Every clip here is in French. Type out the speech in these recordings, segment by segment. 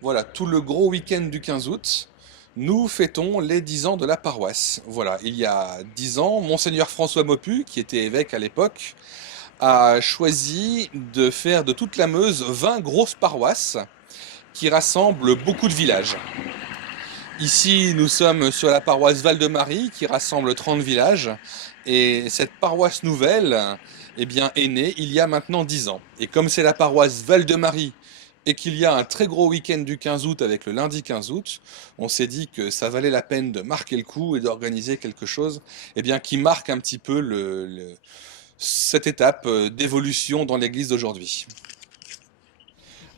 Voilà, tout le gros week-end du 15 août, nous fêtons les 10 ans de la paroisse. Voilà, il y a 10 ans, Monseigneur François Maupu, qui était évêque à l'époque, a choisi de faire de toute la Meuse 20 grosses paroisses qui rassemblent beaucoup de villages. Ici, nous sommes sur la paroisse Val-de-Marie qui rassemble 30 villages. Et cette paroisse nouvelle eh bien, est née il y a maintenant 10 ans. Et comme c'est la paroisse Val-de-Marie et qu'il y a un très gros week-end du 15 août avec le lundi 15 août, on s'est dit que ça valait la peine de marquer le coup et d'organiser quelque chose eh bien, qui marque un petit peu cette étape d'évolution dans l'église d'aujourd'hui.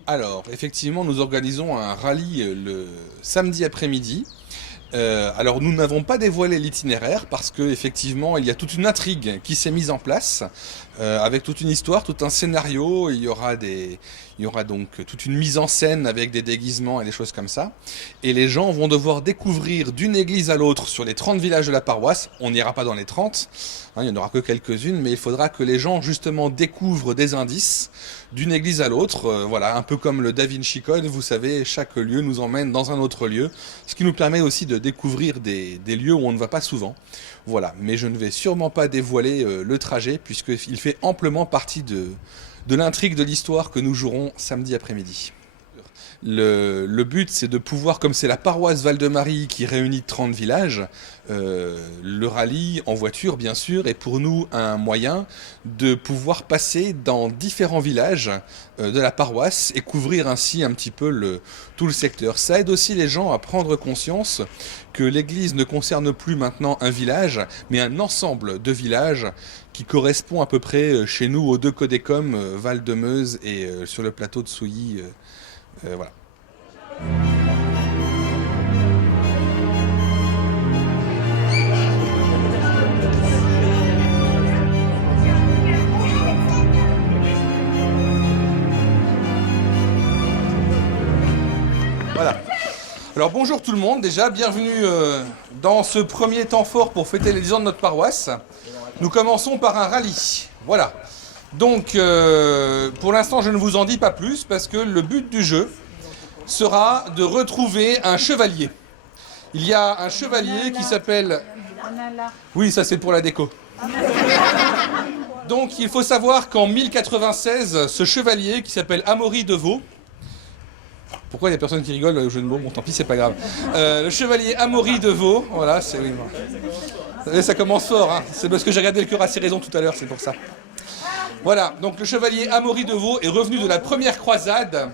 Alors, effectivement, nous organisons un rallye le samedi après-midi. Alors, nous n'avons pas dévoilé l'itinéraire parce que effectivement, il y a toute une intrigue qui s'est mise en place avec toute une histoire, tout un scénario. Il y aura donc toute une mise en scène avec des déguisements et des choses comme ça. Et les gens vont devoir découvrir d'une église à l'autre sur les 30 villages de la paroisse. On n'ira pas dans les 30, hein, il n'y en aura que quelques-unes, mais il faudra que les gens justement découvrent des indices d'une église à l'autre. Voilà, un peu comme le Da Vinci Code, vous savez, chaque lieu nous emmène dans un autre lieu, ce qui nous permet aussi de découvrir des lieux où on ne va pas souvent. Voilà, mais je ne vais sûrement pas dévoiler le trajet puisqu'il fait amplement partie de l'intrigue de l'histoire que nous jouerons samedi après-midi. Le but, c'est de pouvoir, comme c'est la paroisse Val-de-Marie qui réunit 30 villages, le rallye en voiture, bien sûr, est pour nous un moyen de pouvoir passer dans différents villages de la paroisse et couvrir ainsi un petit peu tout le secteur. Ça aide aussi les gens à prendre conscience que l'église ne concerne plus maintenant un village, mais un ensemble de villages qui correspond à peu près chez nous aux deux Codécom, Val-de-Meuse et sur le plateau de Souilly. Voilà. Voilà. Alors bonjour tout le monde, déjà bienvenue dans ce premier temps fort pour fêter les 10 ans de notre paroisse. Nous commençons par un rallye. Voilà. Donc pour l'instant je ne vous en dis pas plus parce que le but du jeu sera de retrouver un chevalier. Il y a un chevalier qui s'appelle... Oui, ça c'est pour la déco. Donc il faut savoir qu'en 1096, ce chevalier qui s'appelle Amaury de Vaux... Pourquoi il y a personne qui rigole au jeu de mots? Bon, tant pis, c'est pas grave. Le chevalier Amaury de Vaux, voilà, c'est... Oui, bon. Vous savez, ça commence fort, hein. C'est parce que j'ai regardé le cœur à ses raisons tout à l'heure, c'est pour ça. Voilà, donc le chevalier Amaury de Vaux est revenu de la première croisade.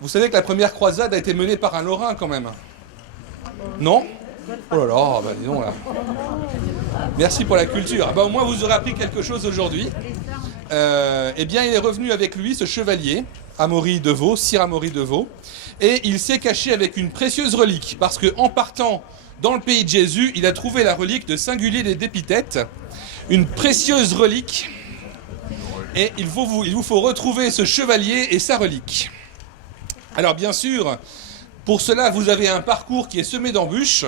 Vous savez que la première croisade a été menée par un Lorrain quand même. Non? Oh là là, bah dis donc là. Merci pour la culture. Bah, au moins vous aurez appris quelque chose aujourd'hui. Eh bien, il est revenu avec lui, ce chevalier, Amaury de Vaux, Sire Amaury de Vaux, et il s'est caché avec une précieuse relique, parce qu'en partant dans le pays de Jésus, il a trouvé la relique de Singulier d'Épithète, une précieuse relique, et il vous faut retrouver ce chevalier et sa relique. Alors bien sûr, pour cela, vous avez un parcours qui est semé d'embûches.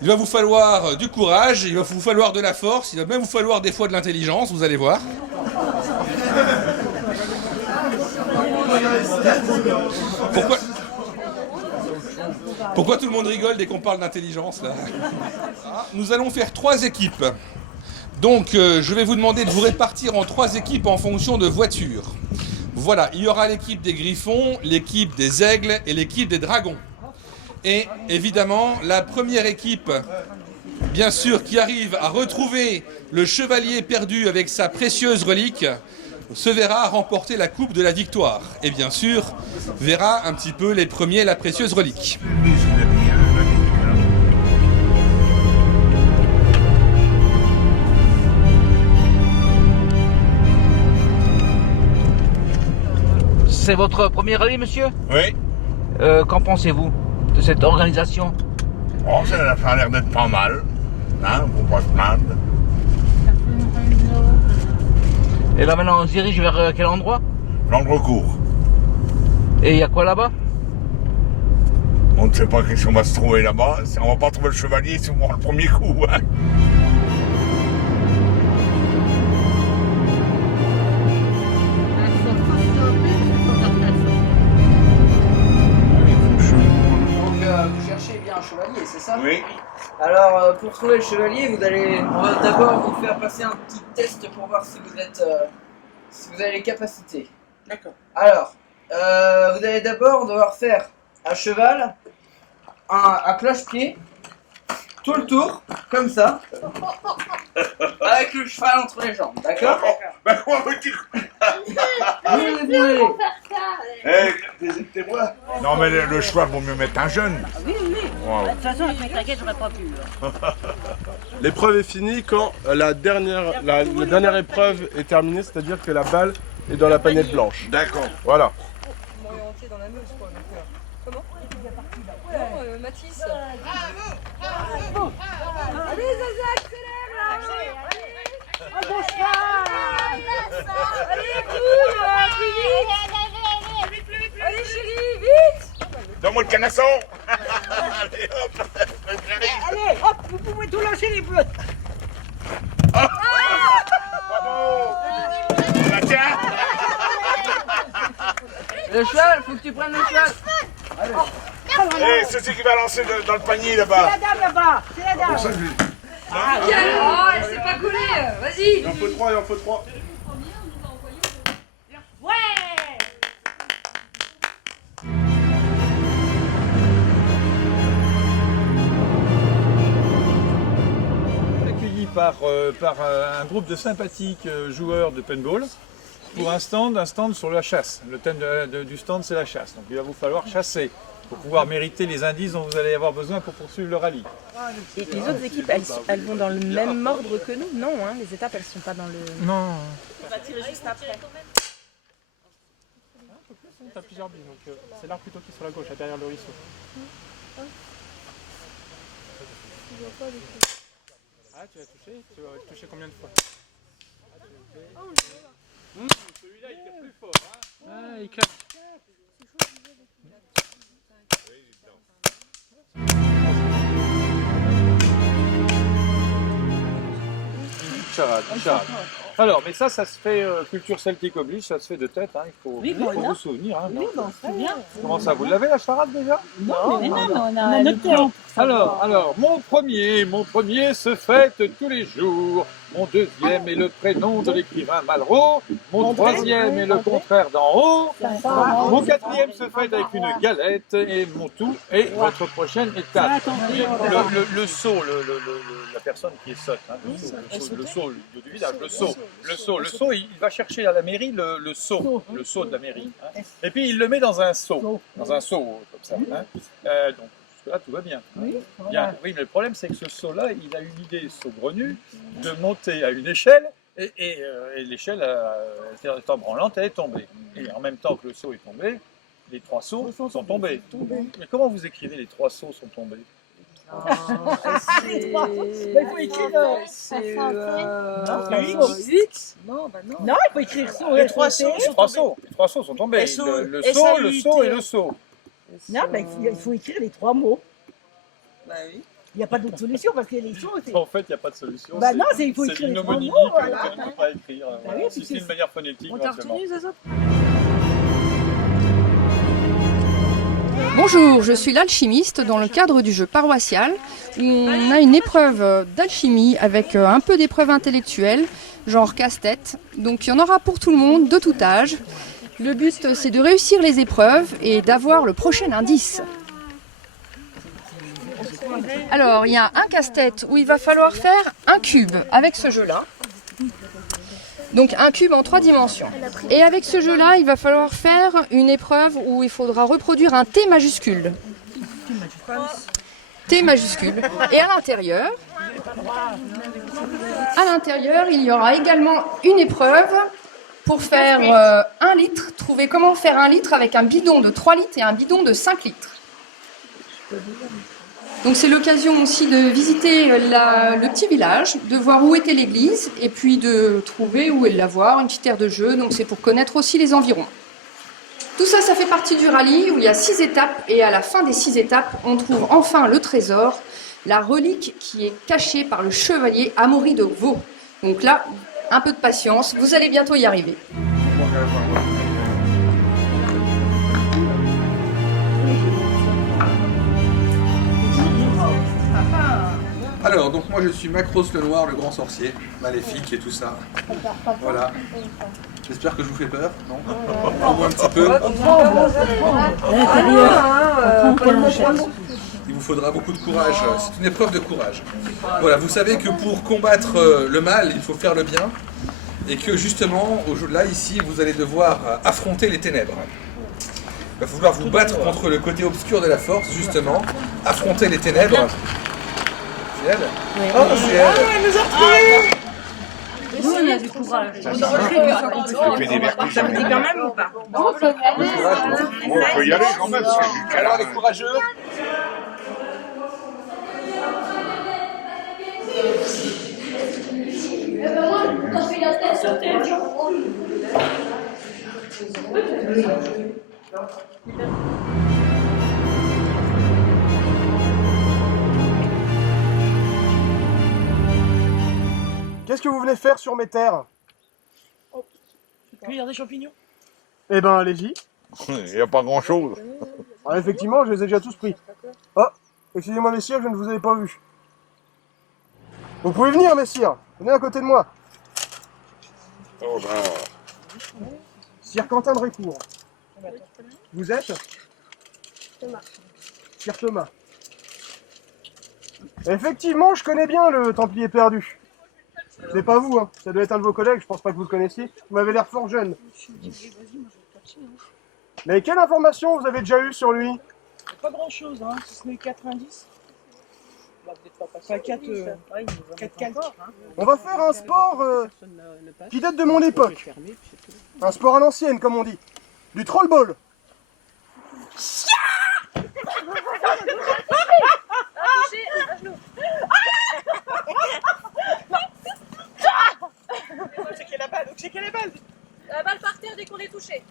Il va vous falloir du courage, il va vous falloir de la force, il va même vous falloir des fois de l'intelligence, vous allez voir. Pourquoi tout le monde rigole dès qu'on parle d'intelligence là? Nous allons faire 3 équipes. Donc je vais vous demander de vous répartir en 3 équipes en fonction de voitures. Voilà, il y aura l'équipe des Griffons, l'équipe des Aigles et l'équipe des Dragons. Et évidemment, la première équipe, bien sûr, qui arrive à retrouver le chevalier perdu avec sa précieuse relique, se verra remporter la coupe de la victoire. Et bien sûr, verra un petit peu les premiers la précieuse relique. C'est votre premier rallye, monsieur? Oui. Qu'en pensez-vous de cette organisation? Oh, ça a l'air d'être pas mal. Hein, on peut pas se plaindre. Et là maintenant on se dirige vers quel endroit? L'Andrecourt. Et il y a quoi là-bas? On ne sait pas qu'est-ce qu'on va se trouver là-bas. On va pas trouver le chevalier si on prend le premier coup. Hein. chevalier, c'est ça? Oui. Alors, pour trouver le chevalier, on va d'abord vous faire passer un petit test pour voir si vous avez les capacités. D'accord. Alors, vous allez d'abord devoir faire à cheval, à cloche-pied, tout le tour, comme ça, avec le cheval entre les jambes, d'accord? Ben, quoi veux-tu? Présentez-moi. Non, mais le cheval, vaut mieux mettre un jeune. Oui, oui. Wow. De toute façon, avec mes claquettes, j'aurais pas pu. L'épreuve est finie quand la dernière épreuve est terminée, c'est-à-dire que la balle est dans la panette blanche. D'accord. Voilà. Orienté dans la Meuse, quoi. Comment non, Mathis. Allez, Zaza, accélère là. Allez, bon cheval. Allez, couille, plus vite. Allez, chérie, vite. Donne-moi le canasson. Allez, hop. Allez, hop, vous pouvez tout lâcher les bleus. Bravo. La tiens. Le cheval, faut que tu prennes le cheval. Eh, c'est celui qui va lancer dans le panier là-bas. C'est la dame là-bas, c'est la dame. Oh, elle s'est pas collée. Vas-y. Il en faut 3, il en faut 3. Ouais. Accueilli par un groupe de sympathiques joueurs de paintball pour un stand sur la chasse. Le thème du stand, c'est la chasse. Donc il va vous falloir chasser pour pouvoir mériter les indices dont vous allez avoir besoin pour poursuivre le rallye. Et les autres équipes, elles vont dans le même ordre que nous? Non, hein, les étapes, elles sont pas dans le... Non. On va tirer juste après. Tu as plusieurs billes, donc c'est l'arbre plutôt qui est sur la gauche, derrière le ruisseau. Ah, tu vas toucher? Tu vas toucher combien de fois? Celui-là, il tire plus fort. Hein? Ah, il claque. Charade, charade. Alors, mais ça se fait, culture celtique oblige, ça se fait de tête, hein, il faut vous souvenir. Hein. Oui, bon, c'est bien. Comment ça, vous l'avez la charade déjà? Non, mais on a notre temps. Alors, mon premier se fête tous les jours. Mon deuxième est le prénom de l'écrivain Malraux. Mon troisième est le contraire d'en haut. Mon quatrième se fête avec une galette. Et mon tout est votre prochaine étape. Le saut, la personne qui est sotte, hein, le saut du village, le saut, il va chercher à la mairie le saut de la mairie. Hein. Et puis il le met dans un seau comme ça. Hein. Donc, là, tout va bien. Bien. Oui, mais le problème, c'est que ce saut-là, il a eu l'idée saugrenue de monter à une échelle, et l'échelle étant branlante, elle est tombée. Et en même temps que le saut est tombé, les 3 sauts sont tombés. Mais comment vous écrivez les 3 sauts sont tombés? Les 3 sauts. Il faut écrire. C'est... Non, bah non. Non, il faut écrire saut. Les 3 sauts. Les 3 sauts sont tombés. Le saut et le saut. Non, mais il faut écrire les 3 mots. Bah oui. Il n'y a pas d'autre solution parce que les sauts, c'est... En fait, il n'y a pas de solution. Bah non, il faut écrire une les 3 homonymie mots, qu'on voilà. ne peut pas écrire. oui, Si c'est une manière phonétique, On t'a éventuellement. retenu, Zaza? Bonjour, je suis l'alchimiste dans le cadre du jeu paroissial où on a une épreuve d'alchimie avec un peu d'épreuve intellectuelle, genre casse-tête. Donc il y en aura pour tout le monde, de tout âge. Le but c'est de réussir les épreuves et d'avoir le prochain indice. Alors il y a un casse-tête où il va falloir faire un cube avec ce jeu-là. Donc un cube en 3 dimensions. Et avec ce jeu-là, il va falloir faire une épreuve où il faudra reproduire un T majuscule. T majuscule. Et à l'intérieur, il y aura également une épreuve pour faire 1 litre. Trouver comment faire 1 litre avec un bidon de 3 litres et un bidon de 5 litres. Donc c'est l'occasion aussi de visiter le petit village, de voir où était l'église et puis de trouver où est la voir, une petite aire de jeu, donc c'est pour connaître aussi les environs. Tout ça, ça fait partie du rallye où il y a 6 étapes et à la fin des 6 étapes, on trouve enfin le trésor, la relique qui est cachée par le chevalier Amaury de Vaux. Donc là, un peu de patience, vous allez bientôt y arriver. Alors donc moi je suis Macros le Noir, le grand sorcier, maléfique et tout ça. Voilà. J'espère que je vous fais peur, non? Au moins un petit peu. Il vous faudra beaucoup de courage, c'est une épreuve de courage. Voilà, vous savez que pour combattre le mal, il faut faire le bien. Et que justement, là, ici, vous allez devoir affronter les ténèbres. Il va falloir vous battre contre le côté obscur de la force, justement. Affronter les ténèbres. C'est elle? Oh, c'est elle! Elle nous a retrouvés! Nous, on a du courage. Ça fait des vertiges. Ça vous dit quand même ou pas? On peut y aller quand même, c'est du Alors, les câlin. courageux? Qu'est-ce que vous venez faire sur mes terres? Cueillir des champignons. Eh ben, allez-y. Il n'y a pas grand-chose. Ah, effectivement, je les ai déjà tous pris. Oh, excusez-moi, messire, je ne vous avais pas vu. Vous pouvez venir, messire. Venez à côté de moi. Oh là. Sire Quentin de Récourt. Vous êtes Thomas. Sire Thomas. Effectivement, je connais bien le Templier perdu. C'est pas vous, hein. Ça doit être un de vos collègues, je pense pas que vous le connaissiez. Vous m'avez l'air fort jeune. Mais quelle information vous avez déjà eue sur lui? Pas grand chose, hein, si ce n'est 90. Enfin, 4 calques. On va faire un sport qui date de mon époque. Un sport à l'ancienne, comme on dit. Du trollball. Checker les balles. La balle par terre dès qu'on est touché.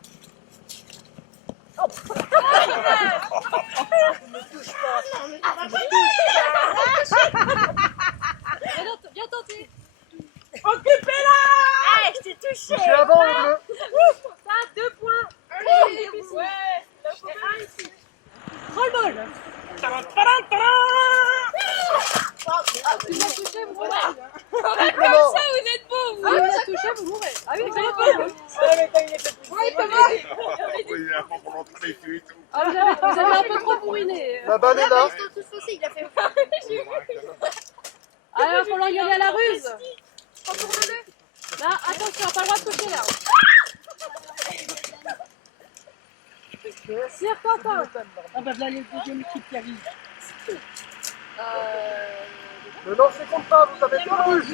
Bien tenté. Occupez-la. Ah, je t'ai touché. Touché avant, le bleu. Ça, 2 points. Ouais. Et 1 ici. Roll-ball. Tu m'as touché, vous mourrez. Comme ça, vous êtes beau. Vous m'avez touché, vous mourrez. Ah oui, vous allez pas. Oui, Thomas. Il a pas pour l'entrée et tout. Ah, vous avez un peu trop bourriné. La balle est là. Il a fait. Alors, il va falloir y aller à la ruse. Là, attention, pas le droit de toucher là. Sire Quentin. Ah bah là, les deuxième équipe qui arrive. Le lancer compte pas, vous savez bien, rouge.